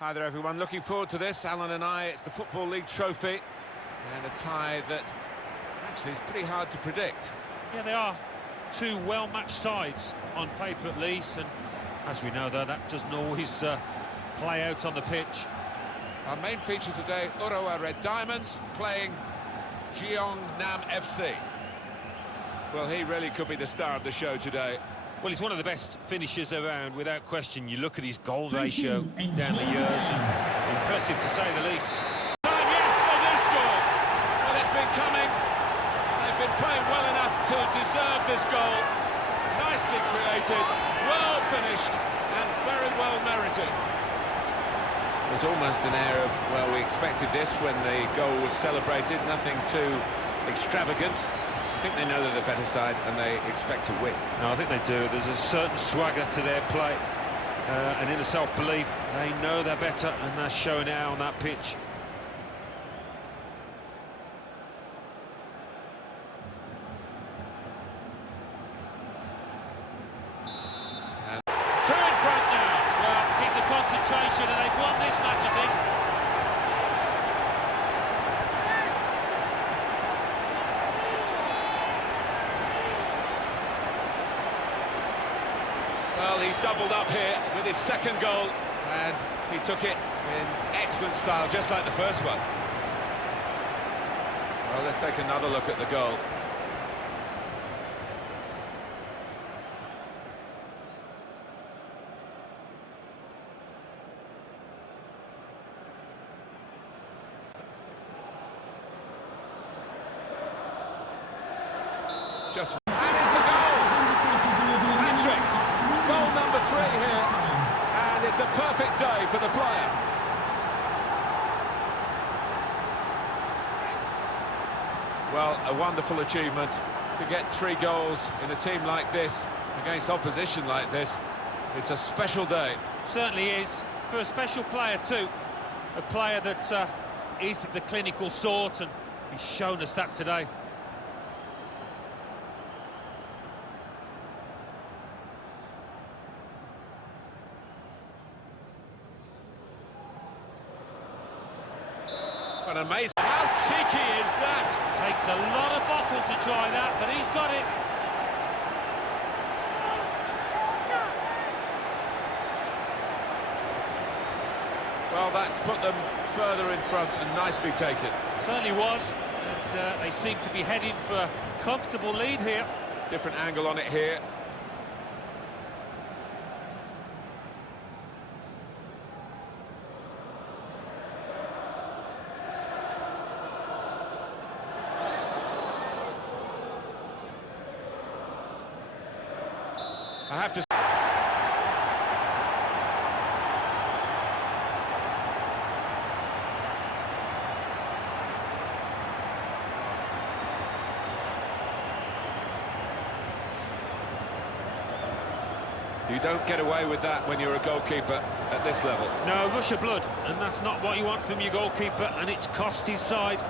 Hi there everyone, looking forward to this, Alan and I. It's the Football League trophy and a tie that actually is pretty hard to predict. Yeah, they are two well-matched sides on paper at least, and as we know though, that doesn't always play out on the pitch. Our main feature today, Urawa Red Diamonds playing Nam FC. Well, he really could be the star of the show today. Well, he's one of the best finishers around, without question. You look at his goal ratio down the years, and impressive to say the least. Yes, they do score. Well, it's been coming. They've been playing well enough to deserve this goal. Nicely created, well finished, and very well merited. There's almost an air of, well, we expected this when the goal was celebrated. Nothing too extravagant. I think they know they're the better side and they expect to win. No, I think they do. There's a certain swagger to their play, an inner self-belief. They know they're better, and they're showing it out on that pitch. Two in front now. Well, keep the concentration, and they've won this match, I think. Well, he's doubled up here with his second goal, and he took it in excellent style, just like the first one. Well, let's take another look at the goal. Just and it's a goal! Patrick, goal number 3 here, and it's a perfect day for the player. Well, a wonderful achievement to get 3 goals in a team like this, against opposition like this. It's a special day. Certainly is, for a special player too. A player that is the clinical sort, and he's shown us that today. An amazing... How cheeky is that? Takes a lot of bottle to try that, but he's got it. Well, that's put them further in front and nicely taken. Certainly was, and they seem to be heading for a comfortable lead here. Different angle on it here. I have to... You don't get away with that when you're a goalkeeper at this level. No, rush of blood, and that's not what you want from your goalkeeper, and it's cost his side.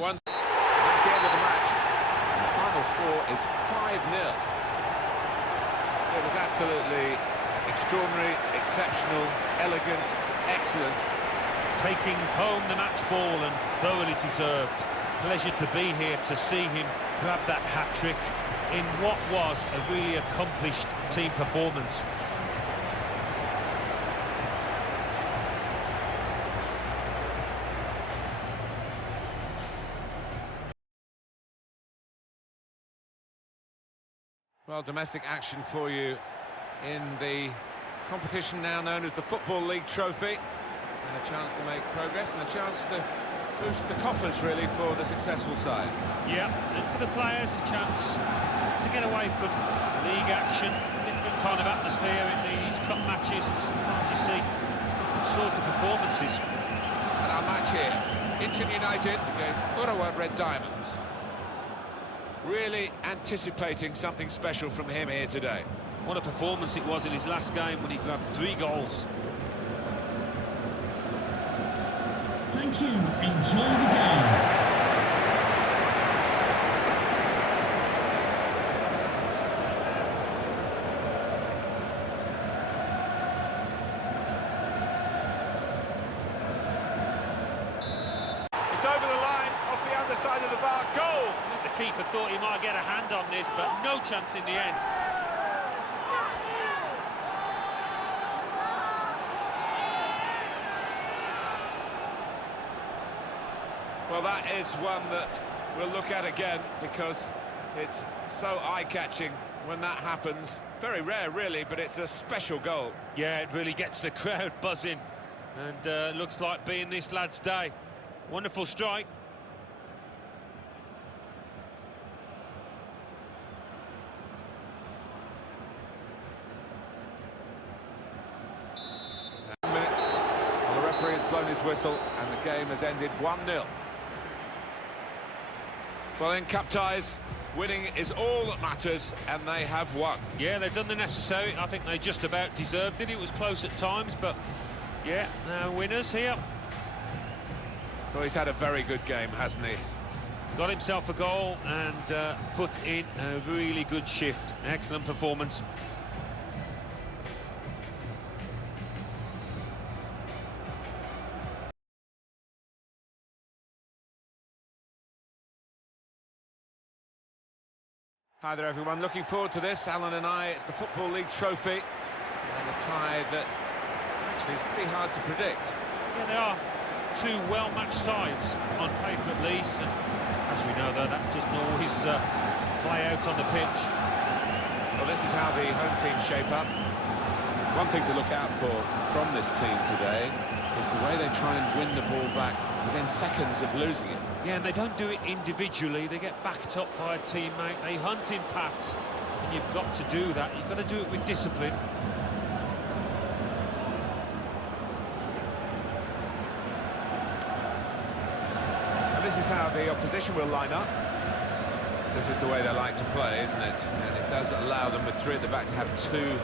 That's the end of the match. And the final score is 5-0. It was absolutely extraordinary, exceptional, elegant, excellent. Taking home the match ball, and thoroughly deserved. Pleasure to be here to see him grab that hat-trick in what was a really accomplished team performance. Well, domestic action for you in the competition now known as the Football League trophy. And a chance to make progress and a chance to boost the coffers, really, for the successful side. Yeah, and for the players, a chance to get away from league action, different kind of atmosphere in these cup matches. Sometimes you see different sorts of performances. And our match here, Incheon United against Urawa Red Diamonds. Really anticipating something special from him here today. What a performance it was in his last game when he grabbed 3 goals. Thank you. Enjoy the game. It's over the line, off the underside of the bar, goal! The keeper thought he might get a hand on this, but no chance in the end. Well, that is one that we'll look at again because it's so eye-catching when that happens. Very rare, really, but it's a special goal. Yeah, it really gets the crowd buzzing, and looks like being this lad's day. Wonderful strike. Well, the referee has blown his whistle and the game has ended 1-0. Well, in cup ties, winning is all that matters, and they have won. Yeah, they've done the necessary. I think they just about deserved it. It was close at times, but yeah, now winners here. Well, he's had a very good game, hasn't he? Got himself a goal and put in a really good shift. Excellent performance. Hi there, everyone. Looking forward to this. Alan and I, it's the Football League trophy, and a tie that actually is pretty hard to predict. Yeah, they are two well-matched sides on paper at least, and as we know though, that doesn't always play out on the pitch. Well, this is how the home team shape up. One thing to look out for from this team today is the way they try and win the ball back within seconds of losing it. Yeah, and they don't do it individually. They get backed up by a teammate. They hunt in packs, and you've got to do that. You've got to do it with discipline. And this is how the opposition will line up. This is the way they like to play, isn't it? And it does allow them, with three at the back, to have two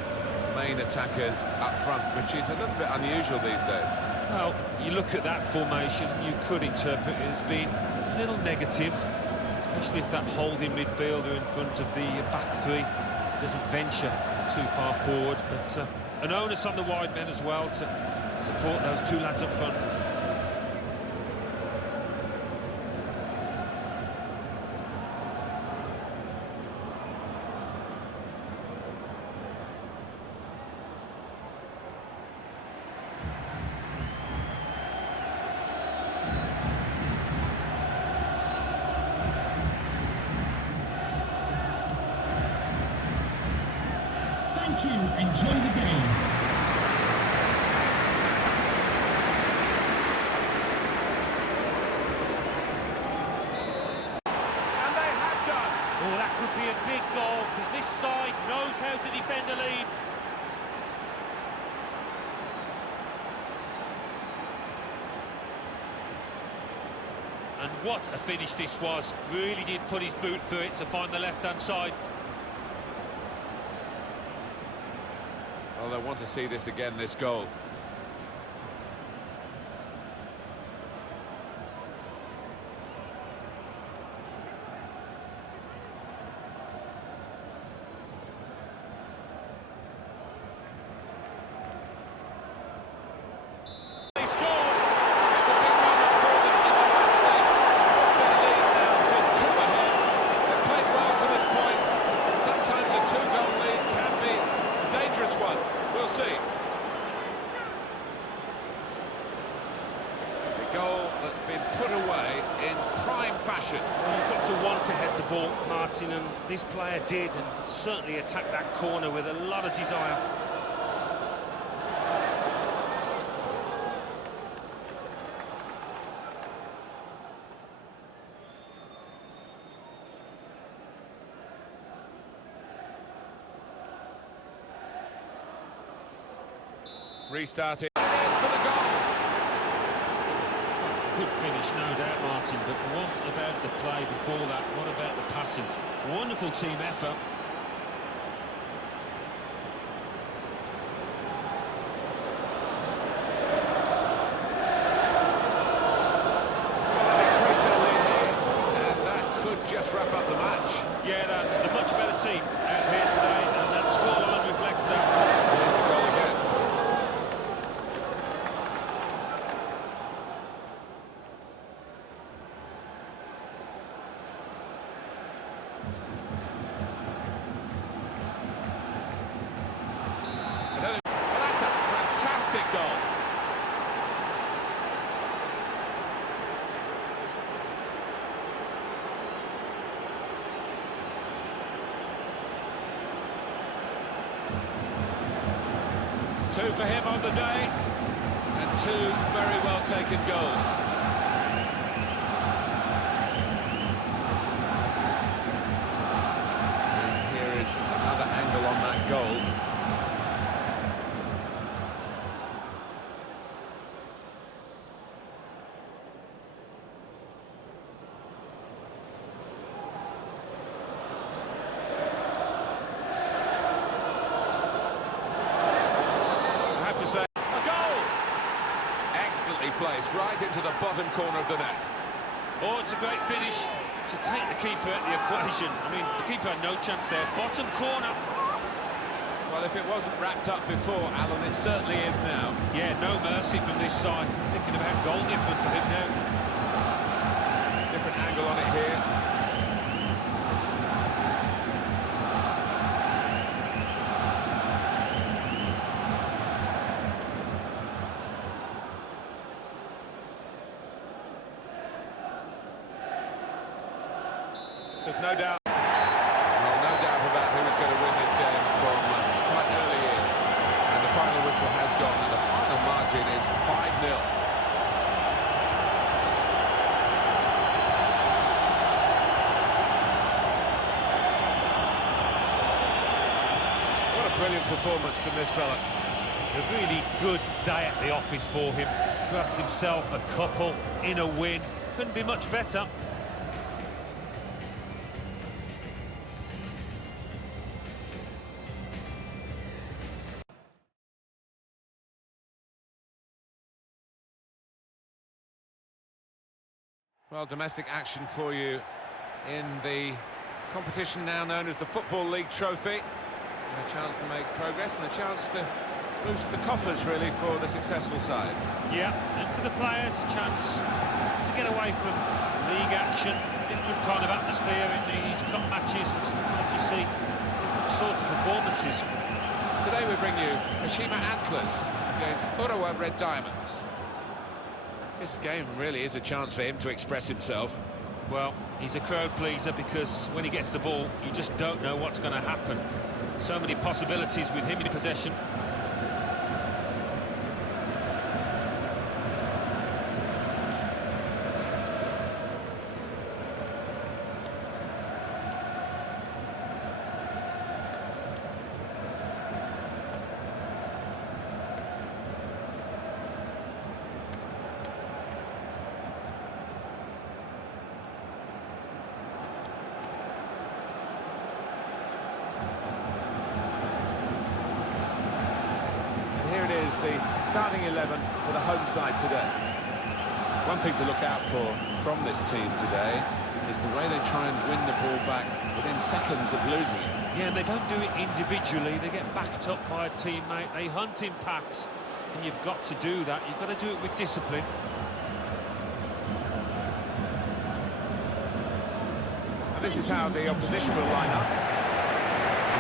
main attackers up front, which is a little bit unusual these days. Well, you look at that formation, you could interpret it as being a little negative, especially if that holding midfielder in front of the back three doesn't venture too far forward. But an onus on the wide men as well to support those two lads up front. Thank you. Enjoy the game. And they have done. Oh, that could be a big goal, because this side knows how to defend a lead. And what a finish this was. Really did put his boot through it to find the left-hand side. Well, they want to see this again, this goal. They scored. It's a big moment for them in the match day. What's their lead now to two ahead? They've played well to this point. Sometimes a two-goal lead can be a dangerous one. We'll see. A goal that's been put away in prime fashion. Well, you've got to want to head the ball, Martin, and this player did, and certainly attacked that corner with a lot of desire. Restarted for the goal. Good finish, no doubt, Martin, but what about the play before that? What about the passing? Wonderful team effort. Yeah, the much better team out here today, and that scoreline reflects that. Here's the goal again. Well, that's a fantastic goal. Two for him on the day, and two very well taken goals. And here is another angle on that goal. I have to say, a goal! Excellently placed, right into the bottom corner of the net. Oh, it's a great finish to take the keeper at the equation. I mean, the keeper had no chance there. Bottom corner. Well, if it wasn't wrapped up before, Alan, it certainly is now. Yeah, no mercy from this side. Thinking about goal difference, I think now. Different angle on it here. There's no doubt. Well, no doubt about who's going to win this game from quite early in. And the final whistle has gone, and the final margin is 5-0. What a brilliant performance from this fella. A really good day at the office for him. Grabs himself a couple in a win. Couldn't be much better. Well, domestic action for you in the competition now known as the Football League Trophy. And a chance to make progress and a chance to boost the coffers, really, for the successful side. Yeah, and for the players, a chance to get away from league action. Different kind of atmosphere in these cup matches, and sometimes you see different sorts of performances. Today we bring you Kashima Antlers against Urawa Red Diamonds. This game really is a chance for him to express himself. Well, he's a crowd pleaser because when he gets the ball, you just don't know what's going to happen. So many possibilities with him in possession. The starting 11 for the home side today. One thing to look out for from this team today is the way they try and win the ball back within seconds of losing it. Yeah, and they don't do it individually. They get backed up by a teammate. They hunt in packs, and you've got to do that. You've got to do it with discipline. And this is how the opposition will line up.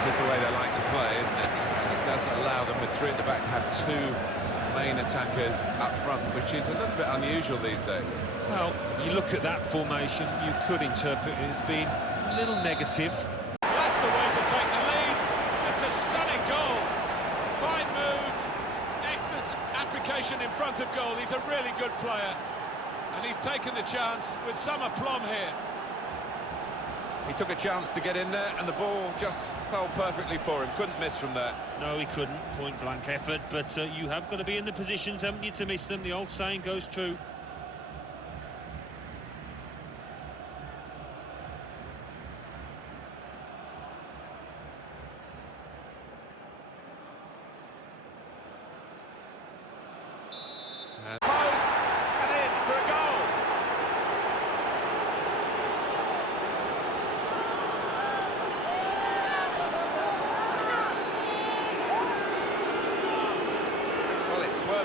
This is the way they like to play, isn't it? And it does allow them, with three at the back, to have two main attackers up front, which is a little bit unusual these days. Well, you look at that formation, you could interpret it as being a little negative. That's the way to take the lead. That's a stunning goal. Fine move. Excellent application in front of goal. He's a really good player. And he's taken the chance with some aplomb here. He took a chance to get in there, and the ball just fell perfectly for him. Couldn't miss from there. No, he couldn't. Point-blank effort, but you have got to be in the positions, haven't you, to miss them? The old saying goes true. Post and in for a goal.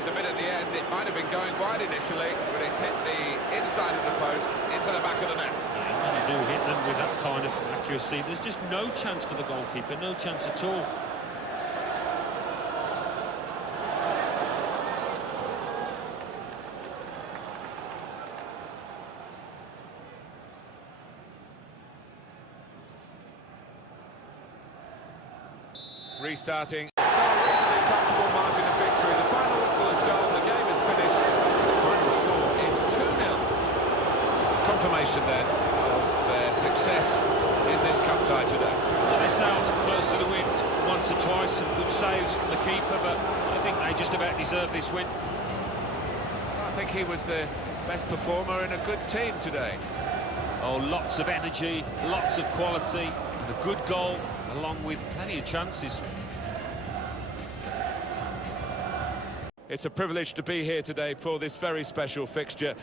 deserved a bit at the end. It might have been going wide initially, but it's hit the inside of the post into the back of the net. When you do hit them with that kind of accuracy, there's just no chance for the goalkeeper, no chance at all. Restarting. So a reasonably comfortable margin of victory. The final whistle is gone, the game is finished. The final score is 2-0. Confirmation then of their success in this cup tie today. Well, they sailed close to the wind once or twice, some good saves from the keeper, but I think they just about deserve this win. I think he was the best performer in a good team today. Oh, lots of energy, lots of quality, and a good goal, along with plenty of chances. It's a privilege to be here today for this very special fixture.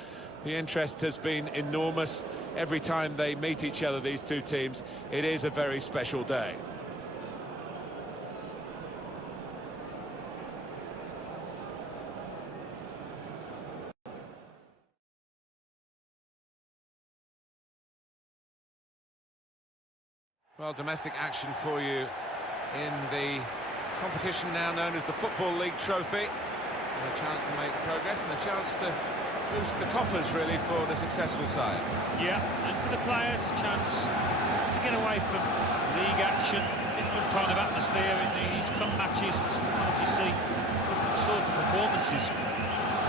The interest has been enormous. Every time they meet each other, these two teams, it is a very special day. Well, domestic action for you in the competition now known as the Football League Trophy. And a chance to make progress and a chance to boost the coffers, really, for the successful side. Yeah, and for the players, a chance to get away from league action, different kind of atmosphere in these cup matches. Sometimes you see different sorts of performances.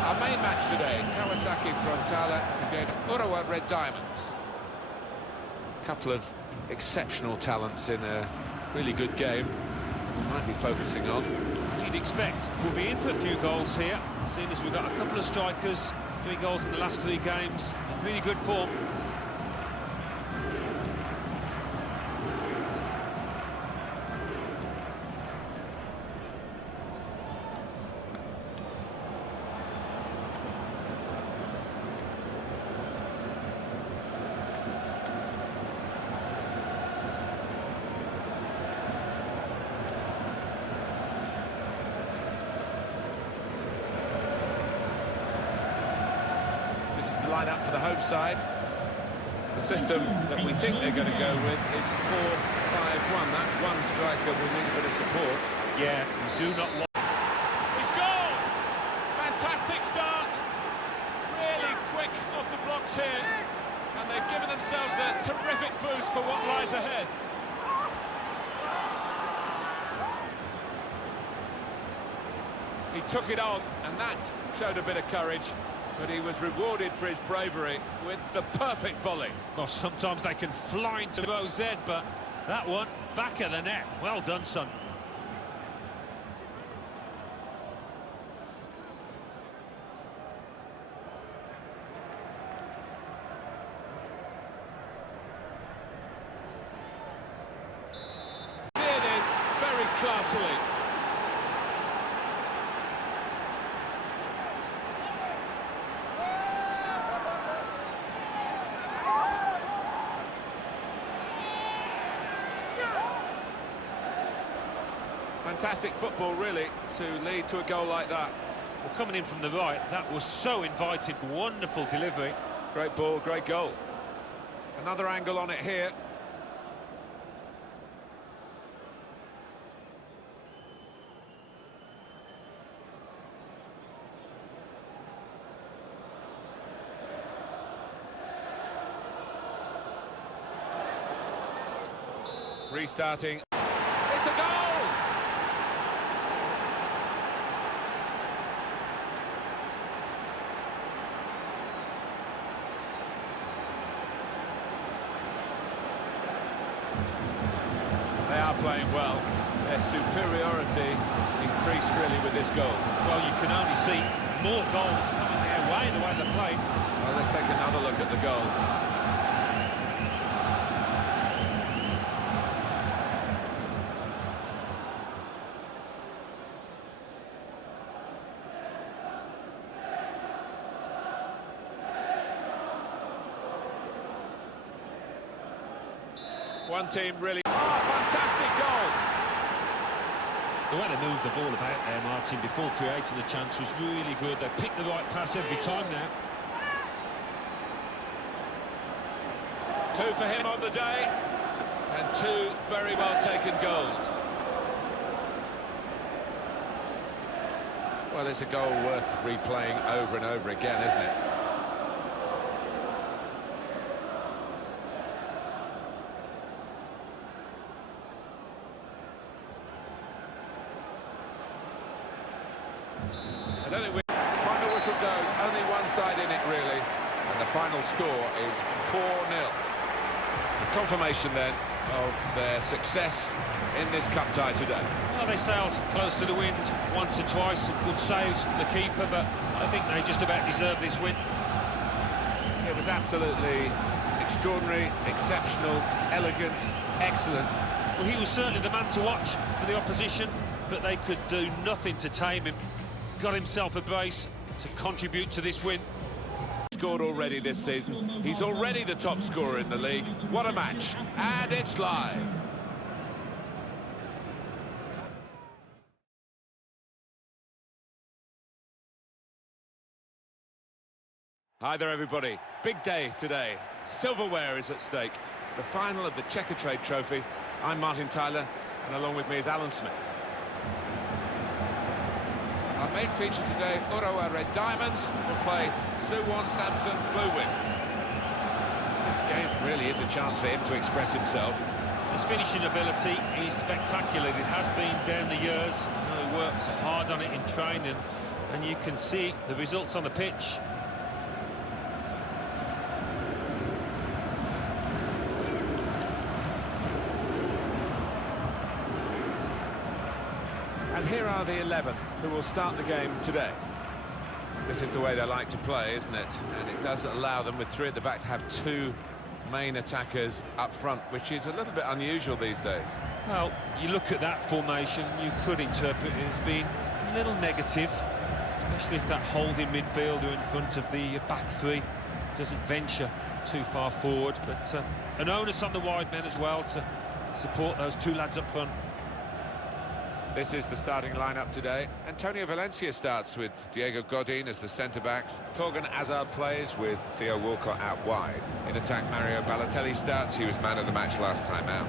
Our main match today, Kawasaki Frontale against Urawa Red Diamonds. A couple of exceptional talents in a really good game. Might be focusing on. You'd expect we'll be in for a few goals here, seeing as we've got a couple of strikers, 3 goals in the last 3 games, in really good form. Line-up for the home side. The system that we think they're going to go with is 4-5-1. That one striker will need a bit of support. Yeah, you do not want... He's gone! Fantastic start! Really quick off the blocks here. And they've given themselves a terrific boost for what lies ahead. He took it on, and that showed a bit of courage. But he was rewarded for his bravery with the perfect volley. Well, sometimes they can fly into Bo's head, but that one, back of the net. Well done, son. Did it very classily. Fantastic football, really, to lead to a goal like that. Well, coming in from the right, that was so inviting. Wonderful delivery. Great ball, great goal. Another angle on it here. Restarting. It's a goal! They are playing well. Their superiority increased really with this goal. Well, you can only see more goals coming their way, the way they played. Well, let's take another look at the goal. One team really... Oh, fantastic goal! The way they moved the ball about there, Martin, before creating the chance was really good. They picked the right pass every time now. 2 for him on the day, and 2 very well taken goals. Well, it's a goal worth replaying over and over again, isn't it? I don't think we... Final whistle goes, only one side in it, really. And the final score is 4-0. A confirmation, then, of their success in this cup tie today. Well, they sailed close to the wind once or twice. Good saves from the keeper, but I think they just about deserve this win. It was absolutely extraordinary, exceptional, elegant, excellent. Well, he was certainly the man to watch for the opposition, but they could do nothing to tame him. Got himself a brace to contribute to this win. Scored already this season. He's already the top scorer in the league. What a match. And it's live. Hi there, everybody. Big day today. Silverware is at stake. It's the final of the CHECKATRADE trophy. I'm Martin Tyler, and along with me is Alan Smith. Our main feature today, Urawa Red Diamonds will play Suwon Samson Blue Wings. This game really is a chance for him to express himself. His finishing ability is spectacular. It has been down the years. He works hard on it in training, and you can see the results on the pitch. And here are the 11 who will start the game today. This is the way they like to play, isn't it? And it does allow them, with 3 at the back, to have 2 main attackers up front, which is a little bit unusual these days. Well, you look at that formation, you could interpret it as being a little negative, especially if that holding midfielder in front of the back 3 doesn't venture too far forward. But an onus on the wide men as well to support those 2 lads up front. This is the starting lineup today. Antonio Valencia starts with Diego Godin as the centre-backs. Torgan Hazard plays with Theo Walcott out wide. In attack, Mario Balotelli starts. He was man of the match last time out.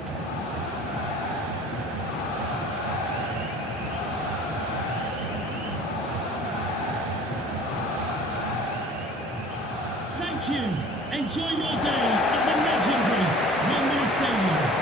Thank you. Enjoy your day at the legendary Wembley Stadium.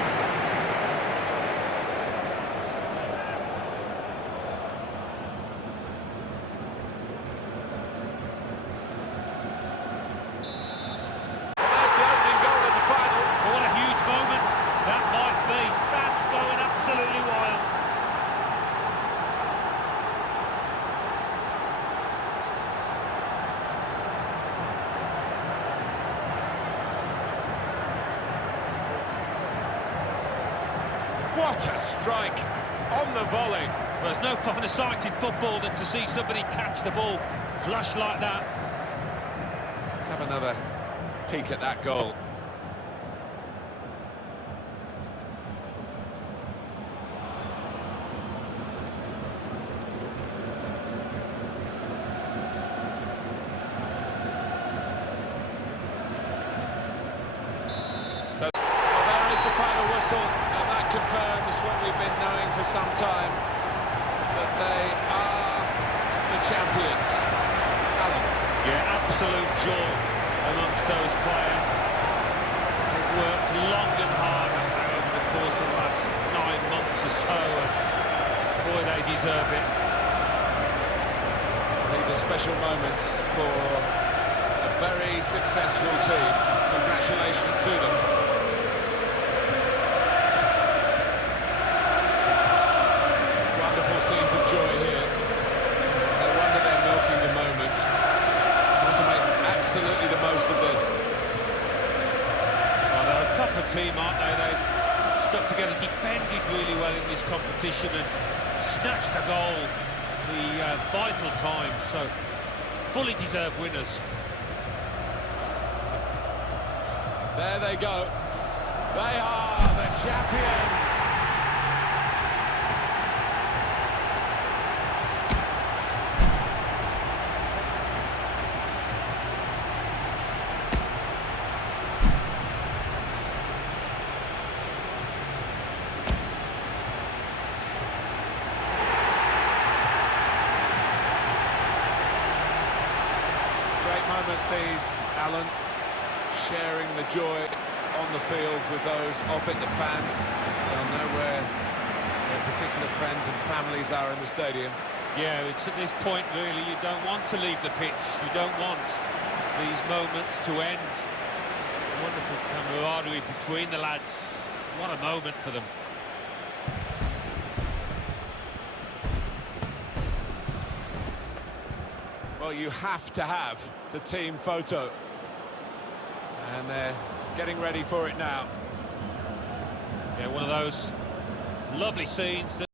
What a strike on the volley. Well, there's no finer sight in football than to see somebody catch the ball flush like that. Let's have another peek at that goal. So, well, there is the final whistle. Confirms what we've been knowing for some time, that they are the champions. Alan. Yeah, absolute joy amongst those players. They've worked long and hard over the course of the last 9 months or so, and boy, they deserve it. These are special moments for a very successful team. Congratulations to them. Scenes of joy here. No wonder they're milking the moment. Want to make absolutely the most of this. Well, they're a proper team, aren't they? They've stuck together, defended really well in this competition and snatched the goals, the vital times. So, fully deserved winners. There they go. They are the champions. moments these, Alan, sharing the joy on the field with those off it, the fans. They'll know where their particular friends and families are in the stadium. Yeah, it's at this point, really, you don't want to leave the pitch. You don't want these moments to end. Wonderful camaraderie between the lads. What a moment for them. Well, you have to have the team photo. And they're getting ready for it now. Yeah, one of those lovely scenes that